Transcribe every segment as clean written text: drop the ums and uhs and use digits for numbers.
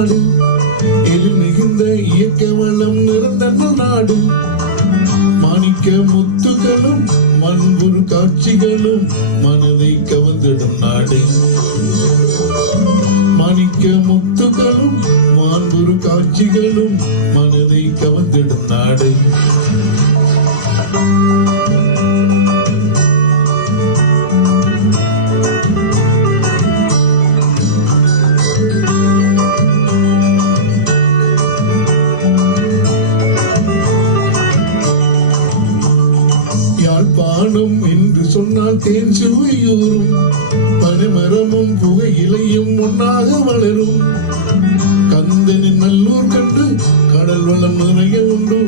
நாடு, எழில் மிகுந்த இயற்கை வளம் நிறைந்த நாடு. மாணிக்க முத்துகளும் மண்புரு காட்சிகளும் மனதை கவர்ந்திடும் நாடு. மாணிக்க முத்துகளும் மாண்புரு காட்சிகளும் மனதை கவர்ந்திடும் நாடு. யாழ்ப்பாணம் என்று சொன்னால் தேன் சுவையூரும், பனைமரமும் புகையிலையும் ஒன்றாக வளரும். கந்தனின் நல்லூர் கண்டு கடல் வளம் நிறைய உண்டு,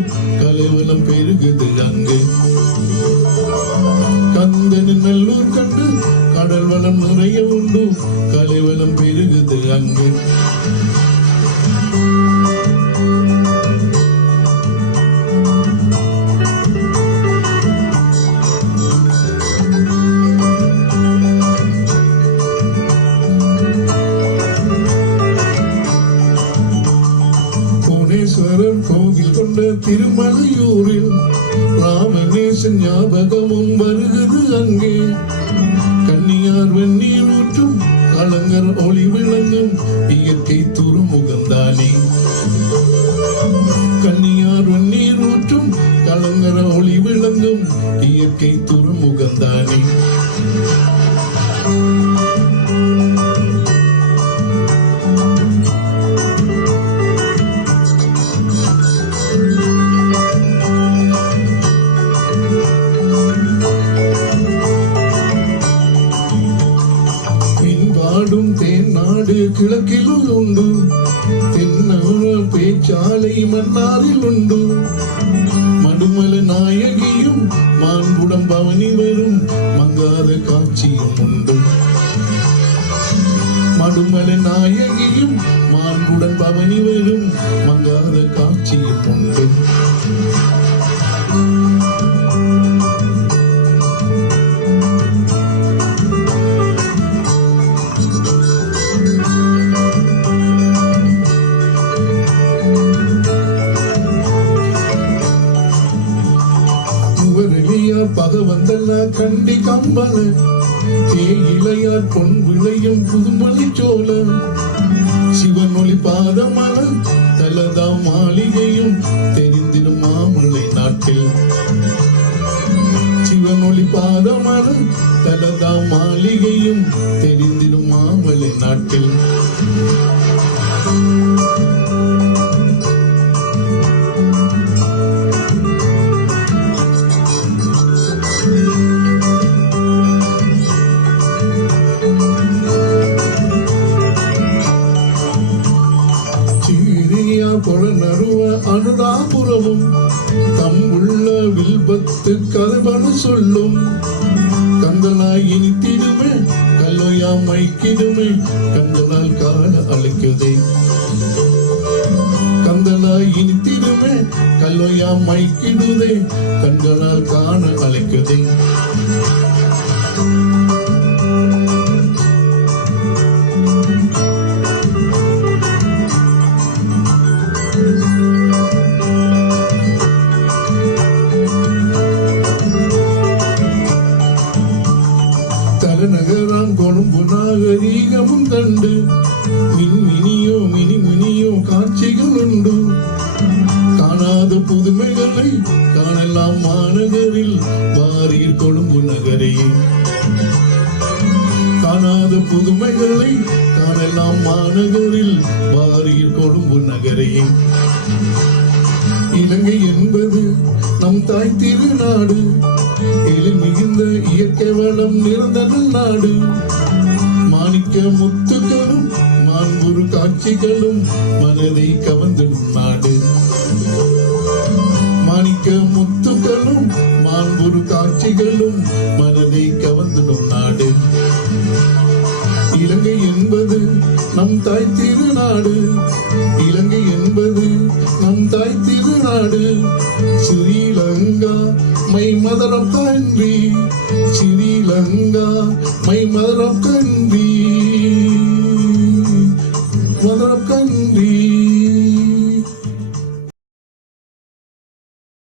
கலைவளம் பெருகுது அங்கு. கந்தனின் நல்லூர் கண்டு கடல் வளம் நிறைய உண்டு, கலைவளம் பெருகுது அங்கு. கோவில் கொண்ட திருமலையூரில் ராமநேசன் ஞாபகமும் வருகிறது அங்கே. கன்னியார் வெந்நீர் ஊற்றும் கலங்கர் ஒளி விளங்கும் இயற்கை துறைமுகம்தானே. கன்னியார் வெந்நீர் ஊற்றும் கலங்கர் ஒளி விளங்கும் இயற்கை துறைமுகம்தானே. தேன்னாடு கிழக்கிலும் உண்டு, தென்னவ பேச்சாலை மன்னாரில் உண்டு. மடுமல நாயகியும் மாண்புடம் பவனி வரும் மங்காத காட்சியும் உண்டு. மடுமல நாயகியும் மாண்புடன் பவனி வரும் மங்காத காட்சியும் உண்டு. பகவந்தல்லா கண்டி கம்பல தேயிலையார் பொன் விளையும் புதுமலை சோழ. சிவனொளி பாதமல தலதாம் மாளிகையும் தெரிந்திடும் மாமலை நாட்டில். சிவனொளி பாதமல தலதாம் மாளிகையும் தெரிந்திடும் மாமலை நாட்டில். கொளநறுவ அனுராபுரமும் தம்புள்ள வில்பத்து கதைபடு சொல்லும். கந்தலாய் இனித்திடுமே கல்லோயா மைக்கிடுமே கந்தலால் காண அழைக்குதே. கந்தலாய் இனித்திடுமே கல்லோயா மைக்கிடுதே கண்களால் காண அழைக்குதே. தலைநகராம் கொழும்பு நாகரீகமும் கண்டு மின்மினியோ மினிமினியோ காட்சிகள் உண்டு. காணாத புதுமைகளை காணலாம் மாநகரில் வாரீர் கொழும்பு நகரே. காணாத புதுமைகளை காணலாம் மாநகரில் வாரீர் கொழும்பு நகரே. இலங்கை என்பது நம் தாய் திருநாடு, எழில் மிகுந்த இயற்கை வளம் நிறைந்த நாடு. மாணிக்க முத்துகளும் மாண்புரு காட்சிகளும் மனதை கவர்ந்திடும் நாடு. மாணிக்க முத்துகளும் மாண்புரு காட்சிகளும் மனதை கவர்ந்திடும் நாடு. இலங்கை என்பது நம் தாய் திருநாடு, இலங்கை என்பது நம் தாய் திருநாடு. Sri Lanka my mother of country, Sri Lanka my mother of country. மதுரக்கன்றி